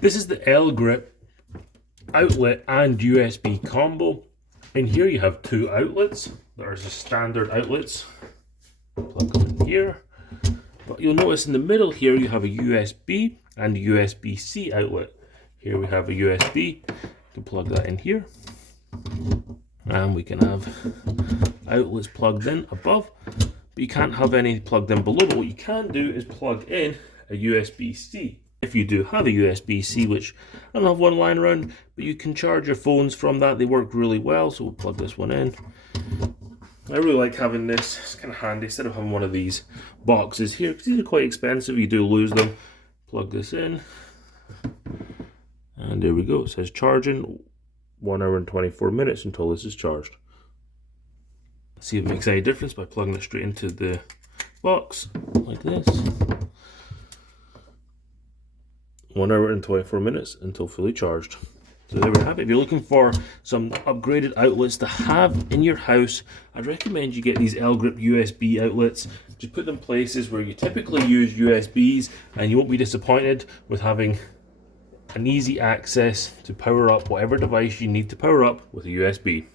This is the ELEGRP outlet and USB combo. In here you have two outlets. There's the standard outlets. Plug them in here. But you'll notice in the middle here you have a USB and a USB-C outlet. Here we have a USB. You can plug that in here. And we can have outlets plugged in above. But you can't have any plugged in below. But what you can do is plug in a USB-C. If you do have a USB-C, which I don't have one lying around, but you can charge your phones from that. They work really well, so we'll plug this one in. I really like having this. It's kind of handy instead of having one of these boxes here, because these are quite expensive. You do lose them. Plug this in. And there we go. It says charging 1 hour and 24 minutes until this is charged. See if it makes any difference by plugging it straight into the box like this. 1 hour and 24 minutes until fully charged. So there we have it. If you're looking for some upgraded outlets to have in your house, I'd recommend you get these ELEGRP USB outlets. Just put them places where you typically use USBs, and you won't be disappointed with having an easy access to power up whatever device you need to power up with a USB.